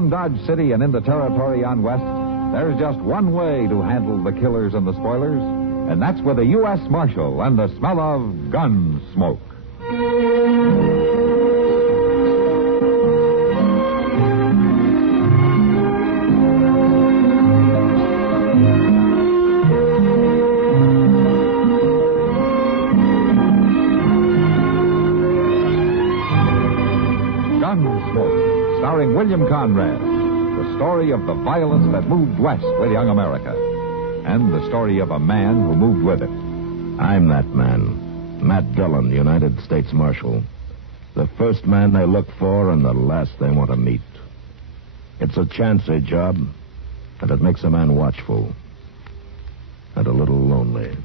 around Dodge City and in the territory on west, there's just one way to handle the killers and the spoilers, and that's with a U.S. Marshal and the smell of Gunsmoke. Gunsmoke, starring William Conrad. The story of the violence that moved west with young America. And the story of a man who moved with it. I'm that man. Matt Dillon, United States Marshal. The first man they look for and the last they want to meet. It's a chancy job, and it makes a man watchful. And a little lonely.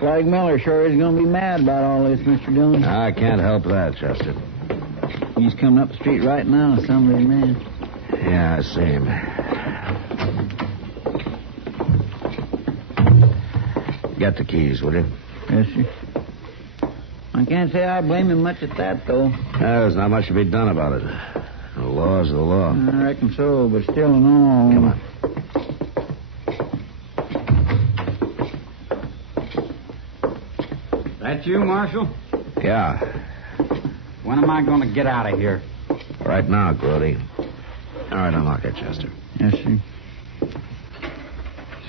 Flag Miller sure is going to be mad about all this, Mr. Dillon. I can't help that, Chester. He's coming up the street right now, somebody's man. Yeah, I see him. Get the keys, will you? Yes, sir. I can't say I blame him much at that, though. There's not much to be done about it. The law's the law. I reckon so, but still in all... Come on. That you, Marshal? Yeah. When am I going to get out of here? Right now, Grody. All right, unlock it, Chester. Yes, sir.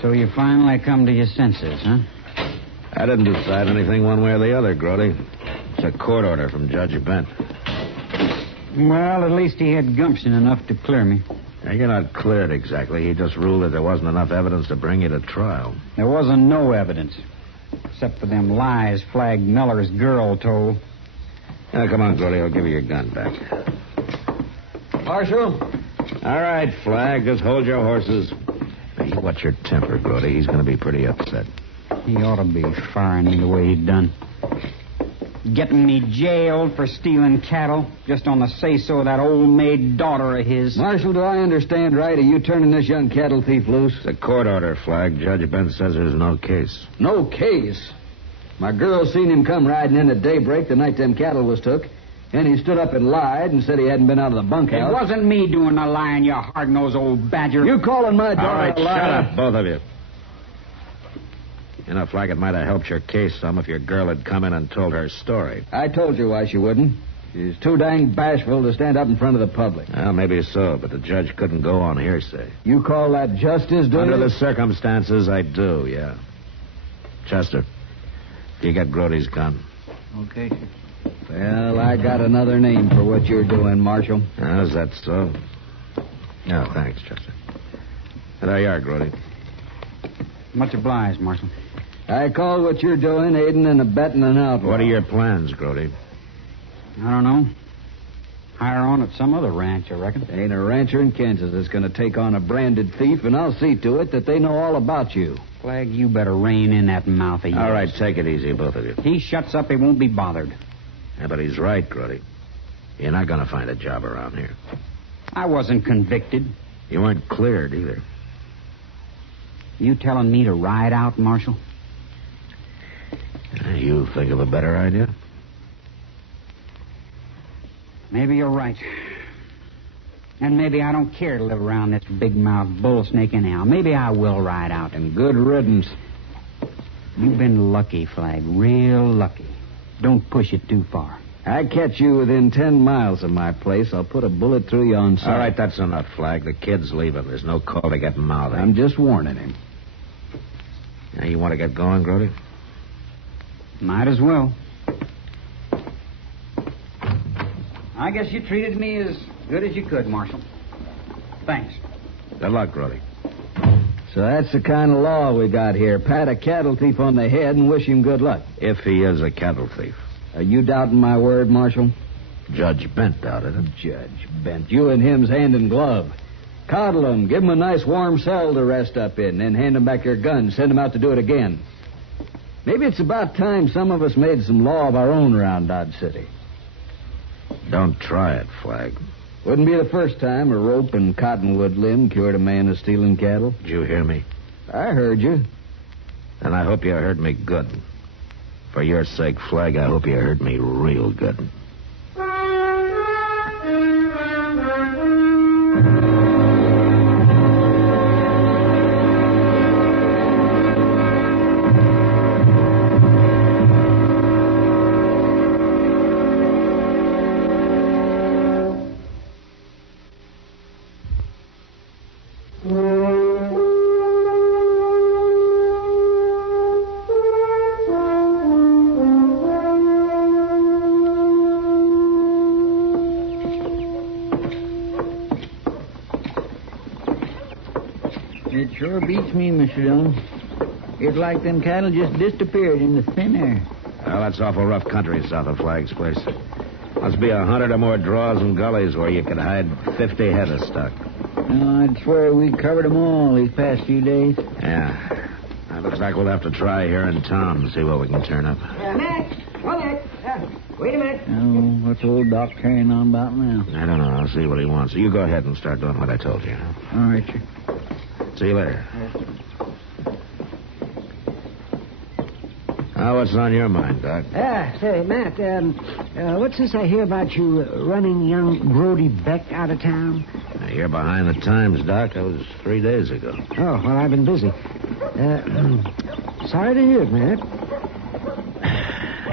So you finally come to your senses, huh? I didn't decide anything one way or the other, Grody. It's a court order from Judge Bent. Well, at least he had gumption enough to clear me. Now, you're not cleared exactly. He just ruled that there wasn't enough evidence to bring you to trial. There wasn't no evidence. Except for them lies Flag Miller's girl told. Now, come on, Grody. I'll give you your gun back. Marshal? All right, Flag. Just hold your horses. Hey, watch your temper, Grody. He's going to be pretty upset. He ought to be firing me the way he done. Getting me jailed for stealing cattle just on the say-so of that old maid daughter of his. Marshal, do I understand right? Are you turning this young cattle thief loose? It's a court order, Flag. Judge Bent says there's no case. No case? My girl seen him come riding in at daybreak the night them cattle was took, and he stood up and lied and said he hadn't been out of the bunkhouse. It wasn't me doing the lying, you hard-nosed old badger. You calling my daughter All right, a liar? shut up, both of you. You know, Flag, it might have helped your case some if your girl had come in and told her story. I told you why she wouldn't. She's too dang bashful to stand up in front of the public. Well, maybe so, but the judge couldn't go on hearsay. You call that justice, do Under you? the circumstances, I do, yeah. Chester, you get Grody's gun. Okay, sir. Well, I got another name for what you're doing, Marshal. Is that so? No, thanks, Chester. There you are, Grody. Much obliged, Marshal. I call what you're doing aiding and abetting an outlaw. What are your plans, Grody? I don't know. Hire on at some other ranch, I reckon. Ain't a rancher in Kansas that's going to take on a branded thief, and I'll see to it that they know all about you. Flag, you better rein in that mouth of yours. All right, take it easy, both of you. He shuts up, he won't be bothered. Yeah, but he's right, Grody. You're not going to find a job around here. I wasn't convicted. You weren't cleared either. You telling me to ride out, Marshal? You think of a better idea? Maybe you're right. And maybe I don't care to live around this big-mouthed bull snake anyhow. Maybe I will ride out. And good riddance. You've been lucky, Flag. Real lucky. Don't push it too far. I catch you within 10 miles of my place, I'll put a bullet through you on sight. All right, that's enough, Flag. The kid's leaving. There's no call to get mouthy. I'm just warning him. Now, you want to get going, Grody? Might as well. I guess you treated me as good as you could, Marshal. Thanks. Good luck, Grody. So that's the kind of law we got here. Pat a cattle thief on the head and wish him good luck. If he is a cattle thief. Are you doubting my word, Marshal? Judge Bent doubted it. Judge Bent. You and him's hand in glove. Coddle him. Give him a nice warm cell to rest up in. Then hand him back your gun. Send him out to do it again. Maybe it's about time some of us made some law of our own around Dodge City. Don't try it, Flag. Wouldn't be the first time a rope and cottonwood limb cured a man of stealing cattle. Did you hear me? I heard you. And I hope you heard me good. For your sake, Flag, I hope you heard me real good. It sure beats me, Mr. Dillon. It's like them cattle just disappeared into thin air. Well, that's awful rough country south of Flag's place. Must be 100 or more draws and gullies where you could hide 50 head of stock. Oh, I'd swear we covered them all these past few days. Yeah. It looks like we'll have to try here in town and see what we can turn up. Matt! Oh, Matt! Wait a minute. Oh, what's old Doc carrying on about now? I don't know. I'll see what he wants. You go ahead and start doing what I told you. All right, sir. See you later. Now, what's on your mind, Doc? Say, Matt, what's this I hear about you running young Brody Beck out of town? You're behind the times, Doc. That was 3 days ago. Oh, well, I've been busy. Sorry to hear it, Matt.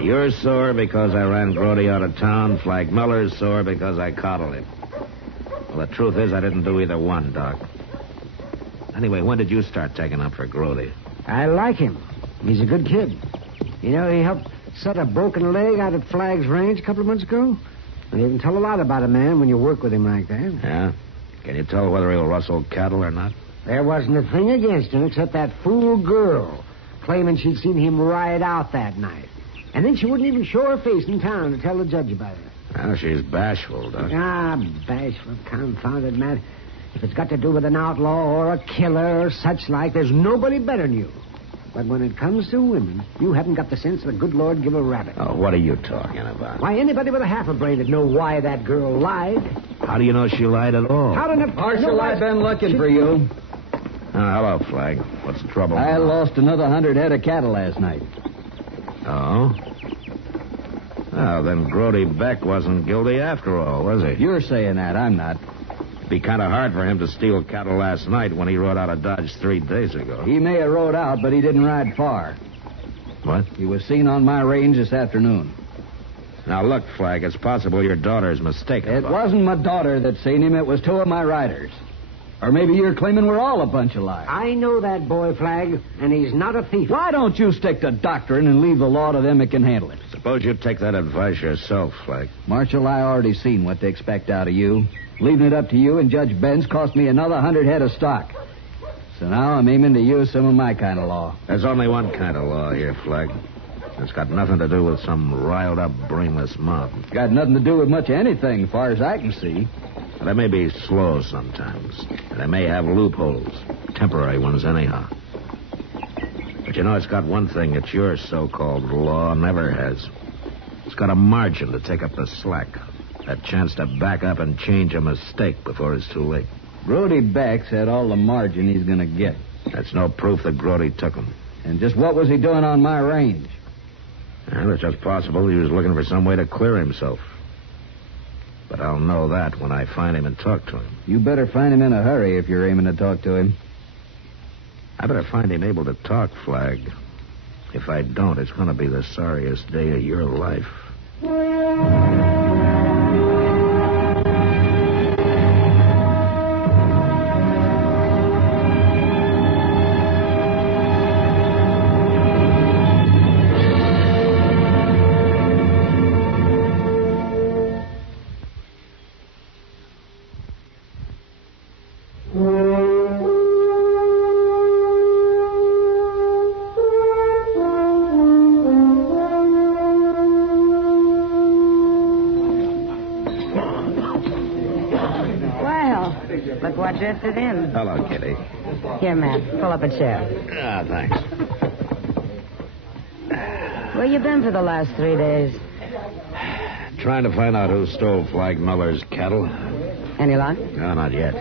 You're sore because I ran Brody out of town. Flag Miller's sore because I coddled him. Well, the truth is I didn't do either one, Doc. Anyway, when did you start taking up for Grody? I like him. He's a good kid. You know, he helped set a broken leg out at Flag's Range a couple of months ago. And you can tell a lot about a man when you work with him like that. Yeah? Can you tell whether he'll rustle cattle or not? There wasn't a thing against him except that fool girl claiming she'd seen him ride out that night. And then she wouldn't even show her face in town to tell the judge about it. Well, she's bashful, Doc. Bashful, confounded man. If it's got to do with an outlaw or a killer or such like, there's nobody better than you. But when it comes to women, you haven't got the sense the good Lord give a rabbit. Oh, what are you talking about? Why, anybody with a half a brain would know why that girl lied. How do you know she lied at all? How did it... Marshal, I've been looking for you. Hello, Flag. What's the trouble? I lost another 100 head of cattle last night. Oh? Well, then Grody Beck wasn't guilty after all, was he? You're saying that. I'm not. It'd be kind of hard for him to steal cattle last night when he rode out of Dodge 3 days ago. He may have rode out, but he didn't ride far. What? He was seen on my range this afternoon. Now, look, Flag, it's possible your daughter's mistaken. It wasn't my daughter that seen him. It was 2 of my riders. Or maybe you're claiming we're all a bunch of liars. I know that boy, Flag, and he's not a thief. Why don't you stick to doctrine and leave the law to them that can handle it? Suppose you take that advice yourself, Flag. Marshal, I already seen what they expect out of you. Leaving it up to you and Judge Benz cost me another 100 head of stock. So now I'm aiming to use some of my kind of law. There's only one kind of law here, Flag. It's got nothing to do with some riled-up, brainless mob. It's got nothing to do with much of anything, as far as I can see. They may be slow sometimes. And they may have loopholes. Temporary ones, anyhow. But you know, it's got one thing that your so-called law never has. It's got a margin to take up the slack. That chance to back up and change a mistake before it's too late. Brody Beck's had all the margin he's going to get. That's no proof that Grody took him. And just what was he doing on my range? Well, it's just possible he was looking for some way to clear himself. But I'll know that when I find him and talk to him. You better find him in a hurry if you're aiming to talk to him. I better find him able to talk, Flag. If I don't, it's going to be the sorriest day of your life. Look what drifted in. Hello, Kitty. Here, Matt. Pull up a chair. Ah, thanks. Where you been for the last 3 days? Trying to find out who stole Flag Miller's cattle. Any luck? No, not yet.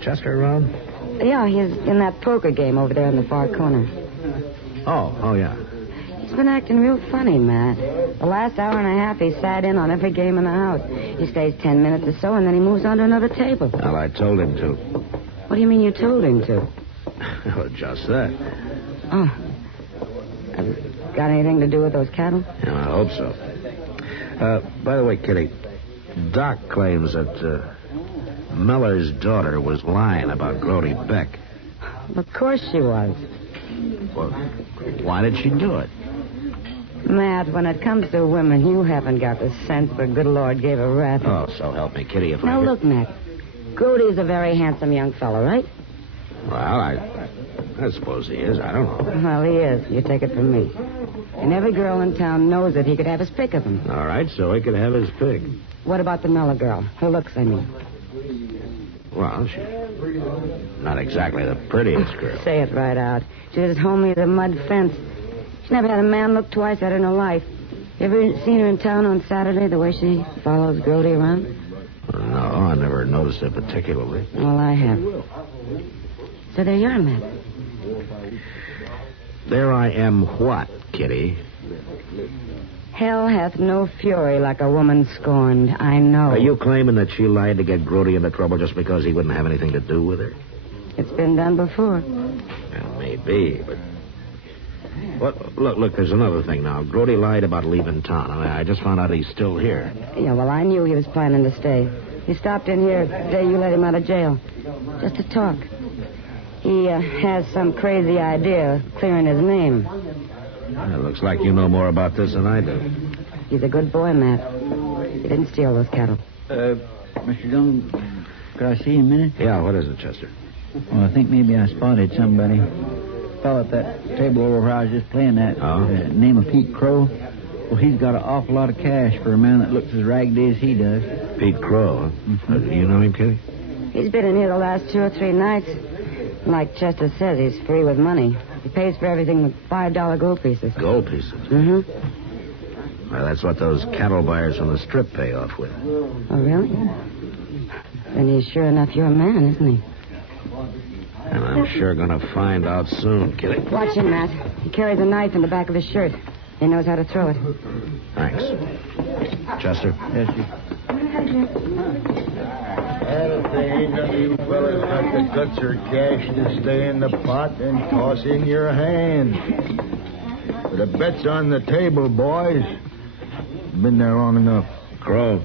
Chester around? Yeah, he's in that poker game over there in the far corner. Oh, yeah. He's been acting real funny, Matt. The last hour and a half, he sat in on every game in the house. He stays 10 minutes or so, and then he moves on to another table. Well, I told him to. What do you mean you told him to? Well, just that. Oh. Got anything to do with those cattle? Yeah, I hope so. By the way, Kitty, Doc claims that Miller's daughter was lying about Grody Beck. Of course she was. Well, why did she do it? Matt, when it comes to women, you haven't got the sense the good Lord gave a rat. Oh, so help me, Kitty, if Now, look, Matt. Grody's a very handsome young fellow, right? Well, I suppose he is. I don't know. Well, he is. You take it from me. And every girl in town knows that he could have his pick of them. All right, so he could have his pig. What about the Miller girl? Her looks, I mean. Well, she's not exactly the prettiest girl. Say it right out. She's as homely as a mud fence. She never had a man look twice at her in her life. You ever seen her in town on Saturday, the way she follows Grody around? No, I never noticed it particularly. Well, I have. So there you are, Matt. There I am what, Kitty? Hell hath no fury like a woman scorned. I know. Are you claiming that she lied to get Grody into trouble just because he wouldn't have anything to do with her? It's been done before. Well, maybe, but... Well, look, there's another thing now. Grody lied about leaving town. I just found out he's still here. Yeah, well, I knew he was planning to stay. He stopped in here the day you let him out of jail. Just to talk. He has some crazy idea of clearing his name. Well, it looks like you know more about this than I do. He's a good boy, Matt. He didn't steal those cattle. Mr. Dillon, could I see you a minute? Yeah, what is it, Chester? Well, I think maybe I spotted somebody. Fell at that table over where I was just playing that. Oh? Name of Pete Crow. Well, he's got an awful lot of cash for a man that looks as raggedy as he does. Pete Crow, huh? Mm-hmm. Do you know him, Kitty? He's been in here the last 2 or 3 nights. Like Chester says, he's free with money. He pays for everything with $5 gold pieces. Gold pieces? Mm-hmm. Well, that's what those cattle buyers from the strip pay off with. Oh, really? Then he's sure enough your man, isn't he? And I'm sure going to find out soon, Kitty. Watch him, Matt. He carries a knife in the back of his shirt. He knows how to throw it. Thanks. Chester? Yes, sir. And if they ain't none of you fellas got the guts or cash to stay in the pot, then toss in your hand. But the bet's on the table, boys. Been there long enough. Crow,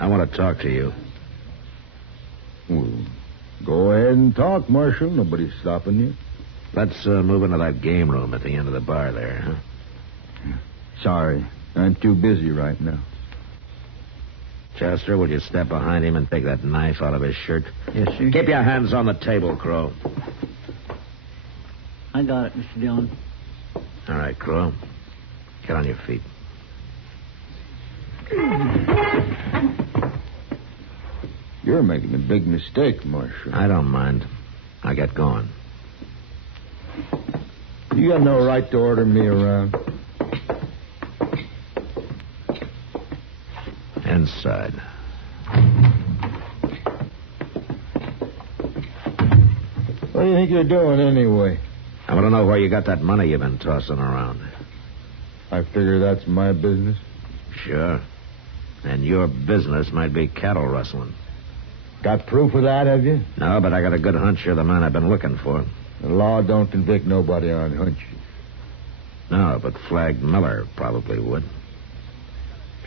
I want to talk to you. Well, go ahead and talk, Marshal. Nobody's stopping you. Let's move into that game room at the end of the bar there, huh? Sorry, I'm too busy right now. Chester, will you step behind him and take that knife out of his shirt? Yes, sir. Keep your hands on the table, Crow. I got it, Mr. Dillon. All right, Crow. Get on your feet. You're making a big mistake, Marshal. I don't mind. I'll get going. You got no right to order me around. Inside. What do you think you're doing anyway? I want to know where you got that money you've been tossing around. I figure that's my business. Sure. And your business might be cattle rustling. Got proof of that, have you? No, but I got a good hunch you're the man I've been looking for. The law don't convict nobody on hunches. No, but Flag Miller probably would.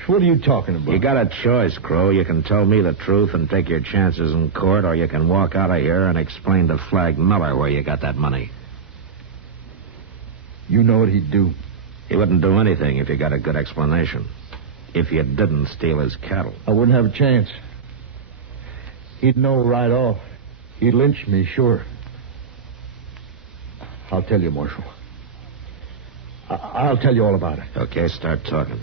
What are you talking about? You got a choice, Crow. You can tell me the truth and take your chances in court, or you can walk out of here and explain to Flag Miller where you got that money. You know what he'd do. He wouldn't do anything if you got a good explanation. If you didn't steal his cattle. I wouldn't have a chance. He'd know right off. He'd lynch me, sure. I'll tell you, Marshal. I'll tell you all about it. Okay, start talking.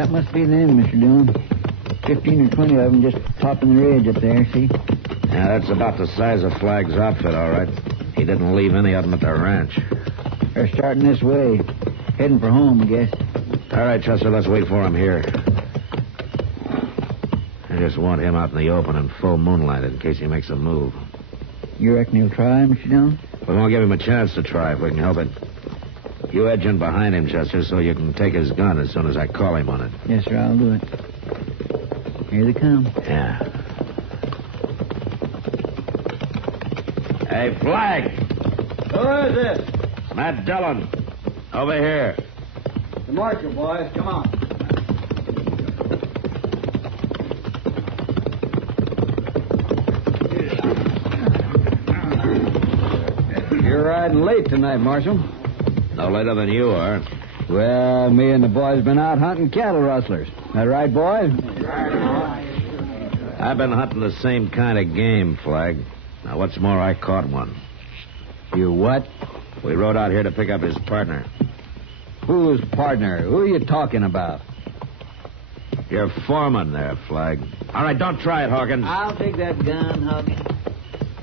That must be them, Mr. Dillon. 15 or 20 of them just topping the ridge up there, see? Yeah, that's about the size of Flag's outfit, all right. He didn't leave any of them at the ranch. They're starting this way. Heading for home, I guess. All right, Chester, let's wait for him here. I just want him out in the open in full moonlight in case he makes a move. You reckon he'll try, Mr. Dillon? We won't give him a chance to try if we can help it. You edge in behind him, Chester, so you can take his gun as soon as I call him on it. Yes, sir, I'll do it. Here they come. Yeah. Hey, Flag! Who is this? Matt Dillon. Over here. The marshal, boys. Come on. You're riding late tonight, Marshal. No later than you are. Well, me and the boys been out hunting cattle rustlers. That right, boys? I've been hunting the same kind of game, Flag. Now, what's more, I caught one. You what? We rode out here to pick up his partner. Whose partner? Who are you talking about? Your foreman there, Flag. All right, don't try it, Hawkins. I'll take that gun, Hawkins.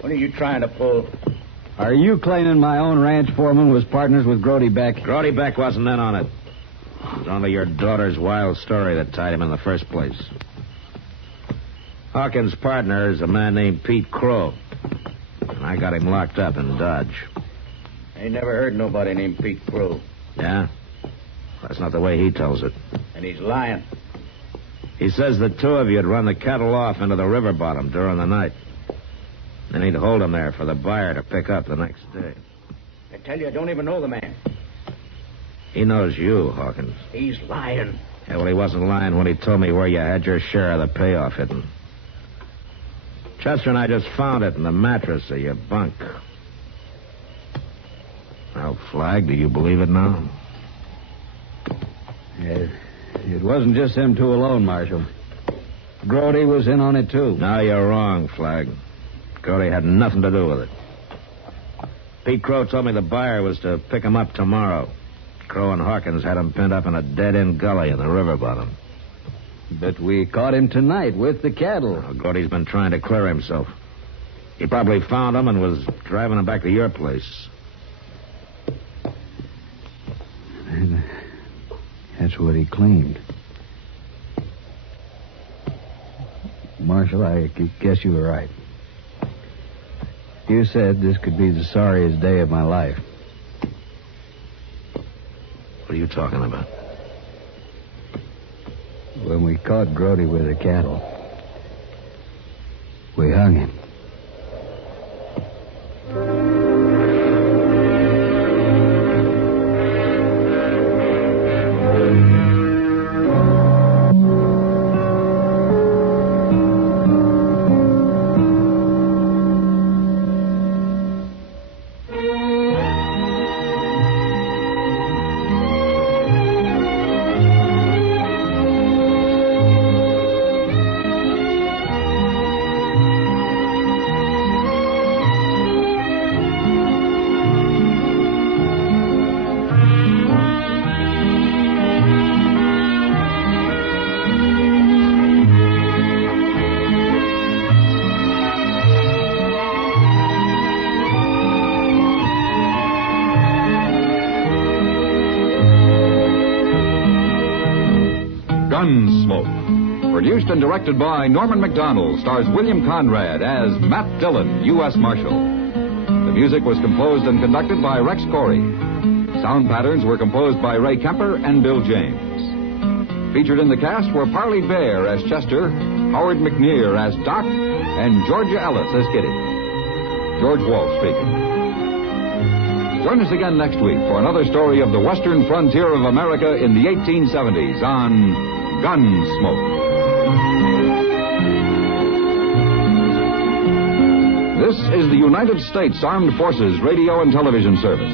What are you trying to pull? Are you claiming my own ranch foreman was partners with Grody Beck? Grody Beck wasn't in on it. It was only your daughter's wild story that tied him in the first place. Hawkins' partner is a man named Pete Crow. And I got him locked up in Dodge. I ain't never heard nobody named Pete Crow. Yeah? That's not the way he tells it. And he's lying. He says the two of you would run the cattle off into the river bottom during the night. Then he'd hold them there for the buyer to pick up the next day. I tell you, I don't even know the man. He knows you, Hawkins. He's lying. Yeah, well, he wasn't lying when he told me where you had your share of the payoff hidden. Chester and I just found it in the mattress of your bunk. Well, Flag, do you believe it now? It wasn't just them two alone, Marshal. Grody was in on it, too. No, you're wrong, Flag. Grody had nothing to do with it. Pete Crow told me the buyer was to pick him up tomorrow. Crow and Hawkins had him pinned up in a dead-end gully in the river bottom. But we caught him tonight with the cattle. Well, Grody's been trying to clear himself. He probably found him and was driving him back to your place. And that's what he claimed. Marshal, I guess you were right. You said this could be the sorriest day of my life. What are you talking about? When we caught Grody with the cattle, we hung him. Gunsmoke. Produced and directed by Norman Macdonnell, stars William Conrad as Matt Dillon, U.S. Marshal. The music was composed and conducted by Rex Corey. Sound patterns were composed by Ray Kemper and Bill James. Featured in the cast were Parley Bear as Chester, Howard McNear as Doc, and Georgia Ellis as Kitty. George Walsh speaking. Join us again next week for another story of the western frontier of America in the 1870s on Gunsmoke. This is the United States Armed Forces Radio and Television Service.